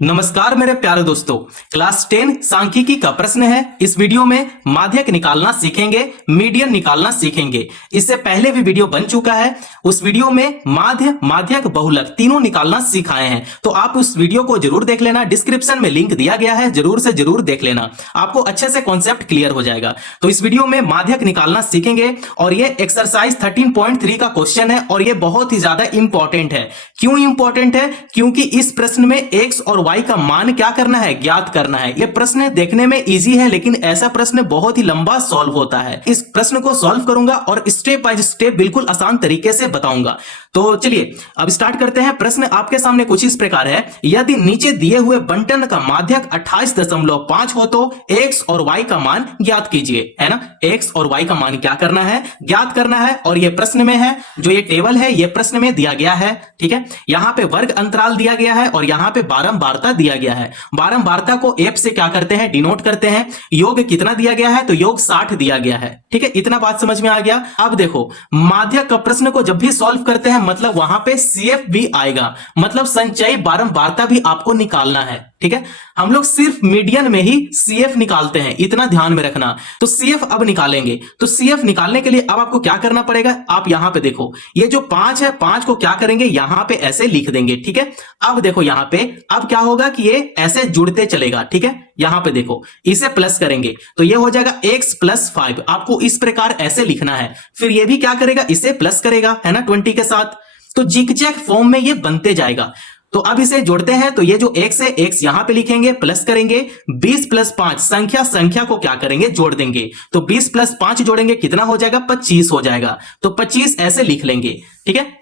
नमस्कार मेरे प्यारे दोस्तों, क्लास 10 सांख्यिकी का प्रश्न है। इस वीडियो में माध्यक निकालना सीखेंगे, मीडियन निकालना सीखेंगे। इससे पहले भी वीडियो बन चुका है, उस वीडियो में माध्य, माध्यक, बहुलक तीनों निकालना सिखाए हैं। तो आप उस वीडियो को जरूर देख लेना, डिस्क्रिप्शन में लिंक दिया गया है, जरूर से जरूर देख लेना, आपको अच्छे से कॉन्सेप्ट क्लियर हो जाएगा। तो इस वीडियो में माध्यक निकालना सीखेंगे और ये एक्सरसाइज 13.3 का क्वेश्चन है और ये बहुत ही ज्यादा इंपॉर्टेंट है। क्यों इंपॉर्टेंट है? क्योंकि इस प्रश्न में एक्स और y का मान क्या करना है, ज्ञात करना है। यह प्रश्न देखने में इजी है, लेकिन ऐसा प्रश्न बहुत ही लंबा सॉल्व होता है। इस प्रश्न को सॉल्व करूंगा और स्टेप बाय स्टेप बिल्कुल आसान तरीके से बताऊंगा। तो चलिए अब स्टार्ट करते हैं। प्रश्न आपके सामने कुछ इस प्रकार है, यदि नीचे दिए हुए बंटन का माध्यक 28.5 हो तो x और y का मान ज्ञात कीजिए, है ना। x और y का मान क्या करना है, ज्ञात करना है। और ये प्रश्न में है, जो ये टेबल है ये प्रश्न में दिया गया है, ठीक है। यहां पे वर्ग अंतराल दिया गया है और यहां पे बारंबारता दिया गया है। बारंबारता को f से क्या करते हैं, डिनोट करते हैं। योग कितना दिया गया है, तो योग 60 दिया गया है, ठीक है। इतना बात समझ में आ गया। अब देखो, माध्यक का प्रश्न को जब भी सॉल्व करते हैं मतलब वहां पे CF भी आएगा, मतलब संचयी बारंबारता भी आपको निकालना है, ठीक है। हम लोग सिर्फ मीडियन में ही CF निकालते हैं, इतना ध्यान में रखना। तो CF अब निकालेंगे, तो CF निकालने के लिए अब आपको क्या करना पड़ेगा, आप यहां पे देखो, ये जो 5 है, 5 को क्या करेंगे, यहां पे ऐसे लिख देंगे, ठीक है। अब देखो यहां पे अब क्या होगा कि ये ऐसे जुड़ते चलेगा, ठीक है। यहां पे देखो, इसे प्लस करेंगे तो ये हो जाएगा x + 5। आपको इस प्रकार ऐसे लिखना है। फिर ये भी क्या करेगा, इसे प्लस करेगा, है ना, 20 के साथ। तो जिगजैग फॉर्म में ये बनते जाएगा। तो अब इसे जोड़ते हैं, तो ये जो x है, x यहां पे लिखेंगे, प्लस करेंगे। 20 + 5 संख्या को क्या करेंगे, जोड़ देंगे। तो 20 + 5 जोड़ेंगे, कितना हो जाएगा, 25 हो जाएगा। तो 25 ऐसे लिख लेंगे, ठीक है।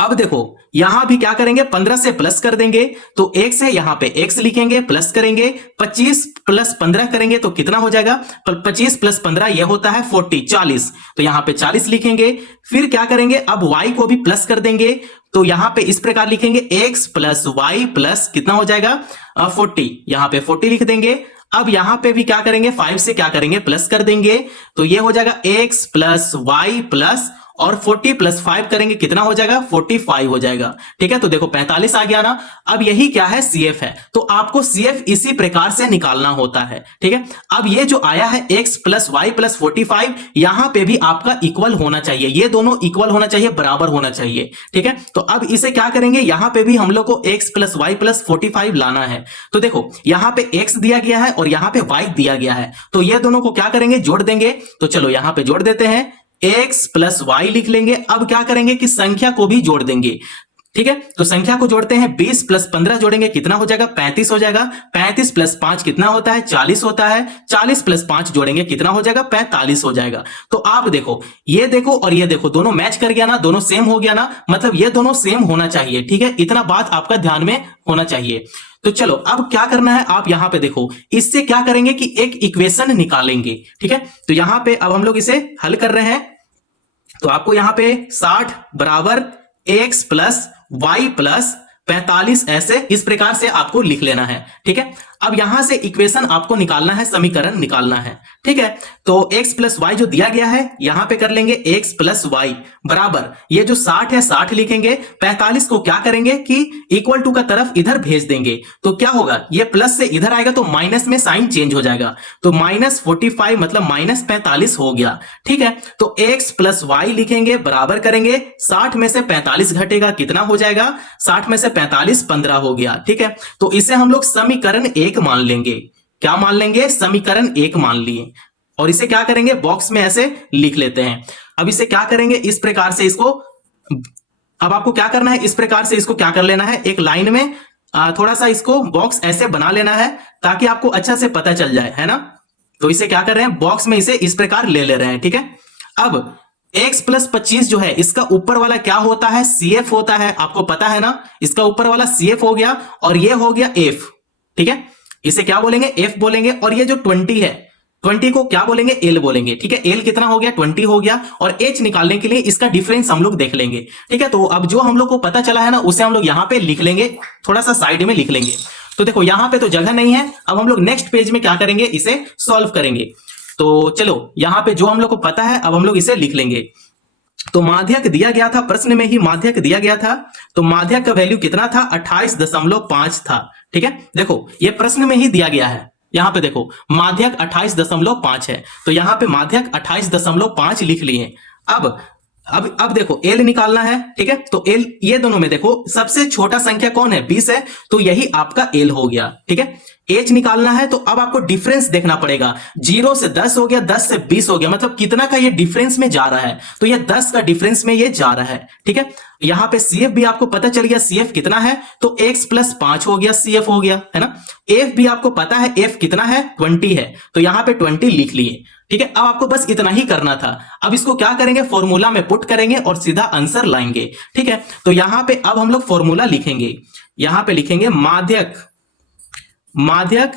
अब देखो यहां भी क्या करेंगे, 15 से प्लस कर देंगे। तो x है, यहां पे x लिखेंगे, प्लस करेंगे। 25 + 15 करेंगे तो कितना हो जाएगा, 25 + 15 यह होता है 40। तो यहां पे 40 लिखेंगे। फिर क्या करेंगे, अब y को भी प्लस कर देंगे। तो यहां पे इस प्रकार लिखेंगे, x + y प्लस कितना हो जाएगा, 40। यहां पे 40 लिख देंगे। अब यहां पे भी क्या करेंगे, 5 से क्या करेंगे, प्लस कर देंगे। तो ये हो जाएगा x + y प्लस, और 40 + 5 करेंगे, कितना हो जाएगा, 45 हो जाएगा, ठीक है। तो देखो 45 आ गया ना। अब यही क्या है, CF है। तो आपको CF इसी प्रकार से निकालना होता है, ठीक है। अब ये जो आया है x + y + 45, यहां पे भी आपका इक्वल होना चाहिए, ये दोनों इक्वल होना चाहिए, बराबर होना चाहिए, ठीक है। तो अब इसे क्या करेंगे, यहां पे भी हम लोग को x + y + 45 लाना है। तो देखो यहां पे x दिया गया है और यहां पे y दिया गया है, तो ये दोनों को क्या करेंगे, जोड़ देंगे। तो चलो यहां पे जोड़ देते हैं, x + y लिख लेंगे। अब क्या करेंगे कि संख्या को भी जोड़ देंगे, ठीक है। तो संख्या को जोड़ते हैं, 20 + 15 जोड़ेंगे, कितना हो जाएगा, 35 हो जाएगा। 35 + 5 कितना होता है, 40 होता है। 40 + 5 जोड़ेंगे, कितना हो जाएगा, 45 हो जाएगा। तो आप देखो, ये देखो और ये देखो, दोनों मैच कर गया ना, दोनों सेम हो गया ना, मतलब ये दोनों सेम होना चाहिए, ठीक है। इतना बात आपका ध्यान में होना चाहिए। तो चलो अब क्या करना है, आप यहां पे देखो, इससे क्या करेंगे कि एक इक्वेशन निकालेंगे, ठीक है। तो यहां पे अब हम लोग इसे हल कर रहे हैं। तो आपको यहां पे 60 बराबर x + y + 45 ऐसे इस प्रकार से आपको लिख लेना है, ठीक है। अब यहां से इक्वेशन आपको निकालना है, समीकरण निकालना है, ठीक है। तो x + y जो दिया गया है, यहां पे कर लेंगे x + y बराबर, ये जो 60 है 60 लिखेंगे। 45 को क्या करेंगे कि इक्वल टू का तरफ इधर भेज देंगे। तो क्या होगा, ये प्लस से इधर आएगा तो माइनस में साइन चेंज हो जाएगा। तो -45 मतलब -45 हो गया, ठीक है। तो x + y लिखेंगे, बराबर करेंगे। 60 में से 45 घटेगा, कितना हो जाएगा, 60 में से 45 15 हो गया, ठीक है। तो इसे हम लोग समीकरण 1 मान लेंगे। क्या मान लेंगे, समीकरण 1 मान लिए। और इसे क्या करेंगे, बॉक्स में ऐसे लिख लेते हैं। अब इसे क्या करेंगे, इस प्रकार से इसको, अब आपको क्या करना है, इस प्रकार से इसको क्या कर लेना है, एक लाइन में थोड़ा सा इसको बॉक्स ऐसे बना लेना है, ताकि आपको अच्छा से पता चल जाए, है ना। तो इसे क्या कर रहे हैं, बॉक्स में इसे इस प्रकार ले ले रहे हैं, ठीक है। अब x + 25 जो है, इसका ऊपर वाला क्या होता है, CF होता है, आपको पता है ना। इसका ऊपर वाला CF हो गया और ये हो गया F, ठीक है। इसे क्या बोलेंगे, F बोलेंगे। और ये जो 20 है, 20 को क्या बोलेंगे, L बोलेंगे, ठीक है। L कितना हो गया, 20 हो गया। और H निकालने के लिए इसका डिफरेंस हम लोग देख लेंगे, ठीक है। तो अब जो हम लोग को पता चला है ना, उसे हम लोग यहां पे लिख लेंगे, थोड़ा सा साइड में लिख लेंगे। तो देखो यहां पे तो जगह नहीं है। अब हम लोग नेक्स्ट पेज में क्या करेंगे, इसे सॉल्व करेंगे। तो चलो यहां पे जो हम लोग को पता है, अब हम लोग इसे लिख लेंगे। तो माध्यक दिया गया था, प्रश्न में ही माध्यक दिया गया था। तो माध्यक का वैल्यू कितना था, 28.5 था, ठीक है, देखो ये प्रश्न में ही दिया गया है। यहां पे देखो माध्यक 28.5 है, तो यहां पे माध्यक 28.5 लिख लिए। अब देखो एल निकालना है, ठीक है, तो एल ये दोनों में देखो सबसे छोटा संख्या कौन है, 20 है, तो यही आपका एल हो गया। ठीक है, एच निकालना है, तो अब आपको डिफरेंस देखना पड़ेगा। 0 से 10 हो गया, 10 से 20 हो गया, मतलब कितना का ये डिफरेंस में जा रहा है, तो ये 10 का डिफरेंस में ये जा रहा है। ठीक है, यहां पे सीएफ भी आपको पता चल गया, सीएफ कितना है, तो x + 5 हो गया, सीएफ हो गया, है ना। एफ भी आपको पता है, एफ कितना है, 20 है, तो यहां पे 20 लिख लिए। ठीक है, अब आपको बस इतना ही करना था। अब इसको क्या करेंगे, फॉर्मूला में पुट करेंगे और सीधा आंसर लाएंगे। ठीक है, तो यहां पे अब हम लोग फॉर्मूला लिखेंगे। यहां पे लिखेंगे माध्यक,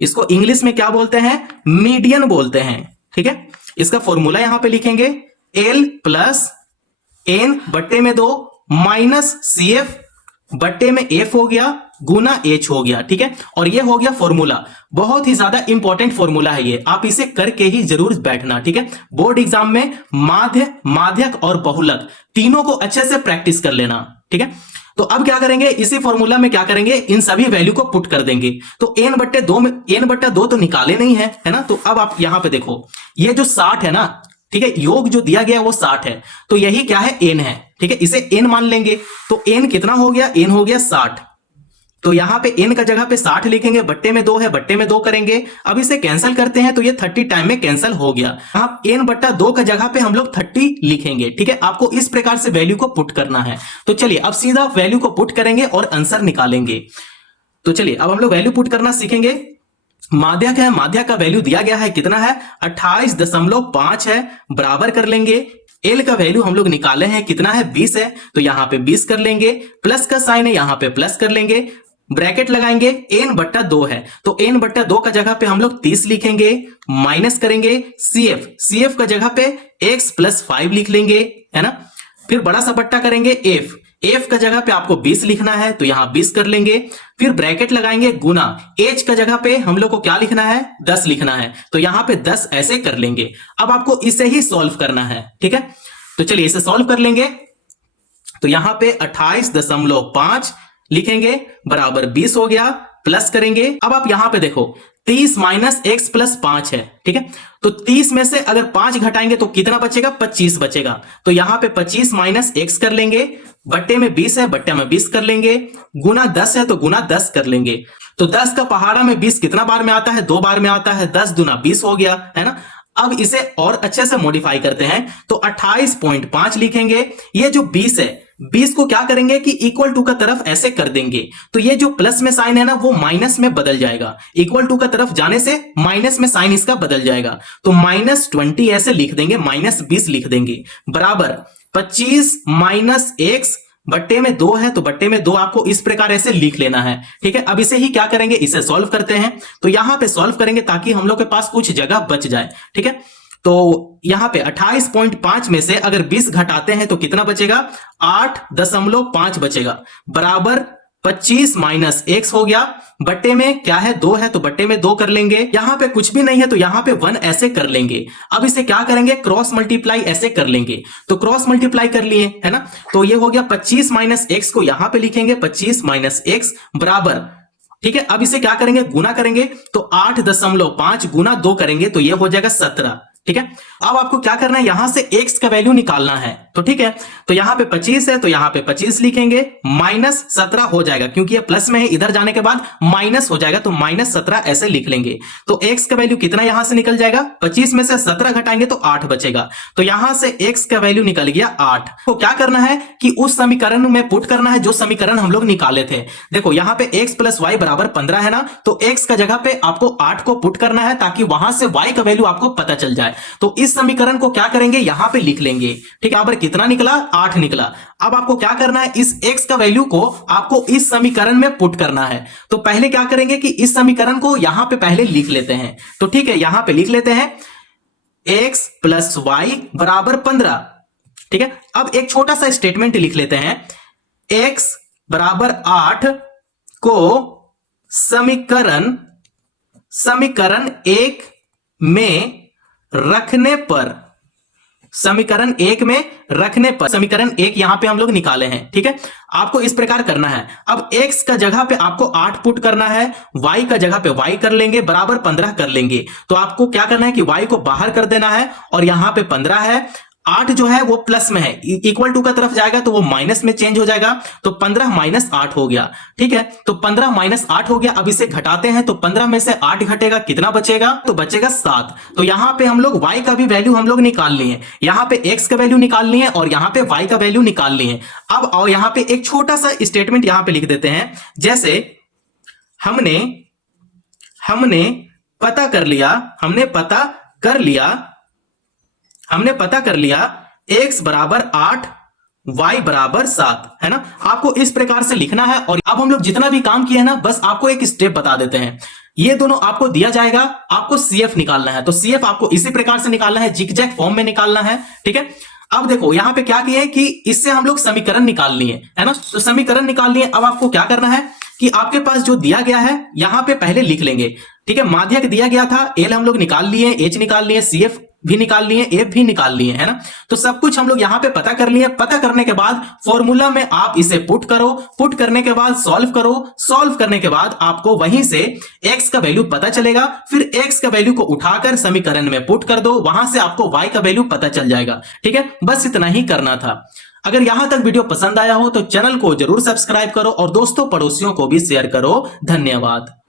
इसको इंग्लिश में क्या बोलते हैं, मीडियन बोलते हैं। ठीक है, इसका फॉर्मूला यहां पे लिखेंगे L + N बट्टे में 2 माइनस CF बट्टे में F हो गया गुना H हो गया। ठीक है, और ये हो गया फॉर्मूला। बहुत ही ज्यादा इंपॉर्टेंट फॉर्मूला है ये, आप इसे करके ही जरूर बैठना। ठीक है, बोर्ड एग्जाम में माध्यक और बहुलक तीनों को अच्छे से प्रैक्टिस कर लेना। ठीक है, तो अब क्या करेंगे, इसी फॉर्मूला में क्या करेंगे, इन सभी वैल्यू को पुट कर देंगे। तो n/2 में n/2 तो निकाले नहीं है ना, तो अब आप यहां पे देखो ये जो 60 है ना, ठीक है, योग जो दिया गया वो 60 है, तो यही क्या है, n है। ठीक है, इसे n मान लेंगे, तो n कितना हो गया, n हो गया 60। तो यहां पे n का जगह पे 60 लिखेंगे, बट्टे में 2 है, बट्टे में 2 करेंगे। अब इसे कैंसिल करते हैं, तो ये 30 टाइम में कैंसिल हो गया। अब n/2 का जगह पे हम लोग 30 लिखेंगे। ठीक है, आपको इस प्रकार से वैल्यू को पुट करना है। तो चलिए अब सीधा वैल्यू को पुट करेंगे और आंसर निकालेंगे। तो चलिए अब हम लोग वैल्यू पुट करना सीखेंगे। माध्यक है, माध्यक का वैल्यू दिया गया है, कितना है, 28.5 है, बराबर कर लेंगे। एल का वैल्यू हम लोग निकाले हैं, कितना है, 20 है, तो यहां पे 20 कर लेंगे, प्लस का साइन है, यहां पे प्लस कर लेंगे, ब्रैकेट लगाएंगे, n/2 है, तो n/2 का जगह पे हम लोग 30 लिखेंगे, माइनस करेंगे CF का जगह पे x + 5 लिख लेंगे, है ना। फिर बड़ा सा बट्टा करेंगे F का जगह पे आपको 20 लिखना है, तो यहां 20 कर लेंगे, फिर ब्रैकेट लगाएंगे, गुना H का जगह पे हम लोग को क्या लिखना है, 10 लिखना है, तो यहां पे 10 ऐसे कर लेंगे। अब आपको इसे ही सॉल्व करना है। ठीक है, तो चलिए इसे सॉल्व कर लेंगे। तो यहां पे 28.5 लिखेंगे, बराबर 20 हो गया, प्लस करेंगे। अब आप यहां पे देखो 30 - x + 5 है। ठीक है, तो 30 में से अगर 5 घटाएंगे तो कितना बचेगा, 25 बचेगा, तो यहां पे 25 - x कर लेंगे, बट्टे में 20 है, बट्टे में 20 कर लेंगे, गुना 10 है, तो गुना 10 कर लेंगे। तो 10 का पहाड़ा में 20 कितना बार में आता है, 2 बार में आता है, 10 दूना 20 हो गया, है ना। अब इसे और अच्छे से मॉडिफाई करते हैं, तो 28.5 लिखेंगे। ये जो 20 है, 20 को क्या करेंगे कि इक्वल टू का तरफ ऐसे कर देंगे, तो ये जो प्लस में साइन है ना, वो माइनस में बदल जाएगा। इक्वल टू का तरफ जाने से माइनस में साइन इसका बदल जाएगा, तो -20 ऐसे लिख देंगे, -20 लिख देंगे, बराबर 25 - x बट्टे में 2 है, तो बट्टे में 2 आपको इस प्रकार ऐसे लिख लेना है। ठीक है, अब इसे ही क्या करेंगे, इसे सॉल्व करते हैं। तो यहां पे सॉल्व करेंगे ताकि हम लोग के पास कुछ जगह बच जाए। ठीक है, तो यहां पे 28.5 में से अगर 20 घटाते हैं तो कितना बचेगा, 8.5 बचेगा, बराबर 25 - x हो गया, बट्टे में क्या है, 2 है, तो बट्टे में 2 कर लेंगे। यहां पे कुछ भी नहीं है, तो यहां पे 1 ऐसे कर लेंगे। अब इसे क्या करेंगे, क्रॉस मल्टीप्लाई ऐसे कर लेंगे, तो क्रॉस मल्टीप्लाई कर लिए, है ना। तो ये हो गया 25 - x को यहां पे लिखेंगे, 25 - x बराबर, ठीक है। अब इसे क्या करेंगे, गुना करेंगे, तो 8.5 गुना 2 करेंगे, तो ये हो जाएगा 17। ठीक है, अब आपको क्या करना है, यहां से x का वैल्यू निकालना है। तो ठीक है, तो यहां पे 25 है, तो यहां पे 25 लिखेंगे, -17 हो जाएगा, क्योंकि ये प्लस में है, इधर जाने के बाद माइनस हो जाएगा, तो -17 ऐसे लिख लेंगे। तो x का वैल्यू कितना यहां से निकल जाएगा, 25 में से 17 घटाएंगे तो 8 बचेगा, तो यहां से x का वैल्यू निकल गया 8। तो क्या करना है कि उस समीकरण में पुट करना है जो समीकरण हम लोग निकाले थे। देखो यहां पे x + y बराबर 15 है ना, तो x का जगह पे आपको 8 को पुट करना है, ताकि वहां से y का वैल्यू आपको पता चल जाए। तो इस समीकरण को क्या करेंगे, यहां पे लिख लेंगे। ठीक है, अब कितना निकला, 8 निकला। अब आपको क्या करना है, इस x का वैल्यू को आपको इस समीकरण में पुट करना है। तो पहले क्या करेंगे कि इस समीकरण को यहां पे पहले लिख लेते हैं। तो ठीक है, यहां पे लिख लेते हैं x + y बराबर 15। ठीक है, अब एक छोटा सा स्टेटमेंट लिख लेते हैं, x बराबर 8 को समीकरण 1 में रखने पर समीकरण 1 में रखने पर समीकरण 1 यहां पे हम लोग निकाले हैं। ठीक है, आपको इस प्रकार करना है। अब x का जगह पे आपको 8 पुट करना है, y का जगह पे y कर लेंगे, बराबर 15 कर लेंगे। तो आपको क्या करना है कि y को बाहर कर देना है और यहां पे 15 है, 8 जो है वो प्लस में है, इक्वल टू का तरफ जाएगा तो वो माइनस में चेंज हो जाएगा, तो 15 माइनस 8 हो गया। ठीक है, तो 15 माइनस 8 हो गया। अब इसे घटाते हैं तो 15 में से 8 घटेगा, कितना बचेगा? तो बचेगा 7। तो यहां पे हम लोग y का भी वैल्यू हम लोग निकाल लिए, यहां पे x का वैल्यू निकाल लिए और यहां पे y का वैल्यू निकाल लिए। अब और यहां पे एक छोटा सा स्टेटमेंट यहां पे लिख देते हैं, जैसे हमने पता कर लिया x बराबर 8 y बराबर 7, है ना। आपको इस प्रकार से लिखना है। और अब हम लोग जितना भी काम किए ना, बस आपको एक स्टेप बता देते हैं। ये दोनों आपको दिया जाएगा, आपको CF निकालना है। तो CF आपको इसी प्रकार से निकालना है, जिगजैग फॉर्म में निकालना है। ठीक है, अब देखो यहां पे क्या किए कि इससे हम लोग समीकरण निकाल लिए, है ना। तो समीकरण निकाल लिए। अब आपको क्या करना है कि आपके पास जो दिया गया है यहां पे पहले लिख लेंगे। ठीक है, माध्यक दिया गया था, L हम लोग निकाल लिए, H निकाल लिए, CF भी निकाल लिए, F भी निकाल लिए, है ना। तो सब कुछ हम लोग यहां पे पता कर लिए। पता करने के बाद फॉर्मूला में आप इसे पुट करो, पुट करने के बाद सॉल्व करो, सॉल्व करने के बाद आपको वहीं से x का वैल्यू पता चलेगा। फिर x का वैल्यू को उठाकर समीकरण में पुट कर दो, वहां से आपको y का वैल्यू पता चल जाएगा। ठीक है, बस इतना ही करना था। अगर यहां तक वीडियो पसंद आया हो तो चैनल को जरूर सब्सक्राइब करो और दोस्तों पड़ोसियों को भी शेयर करो। धन्यवाद।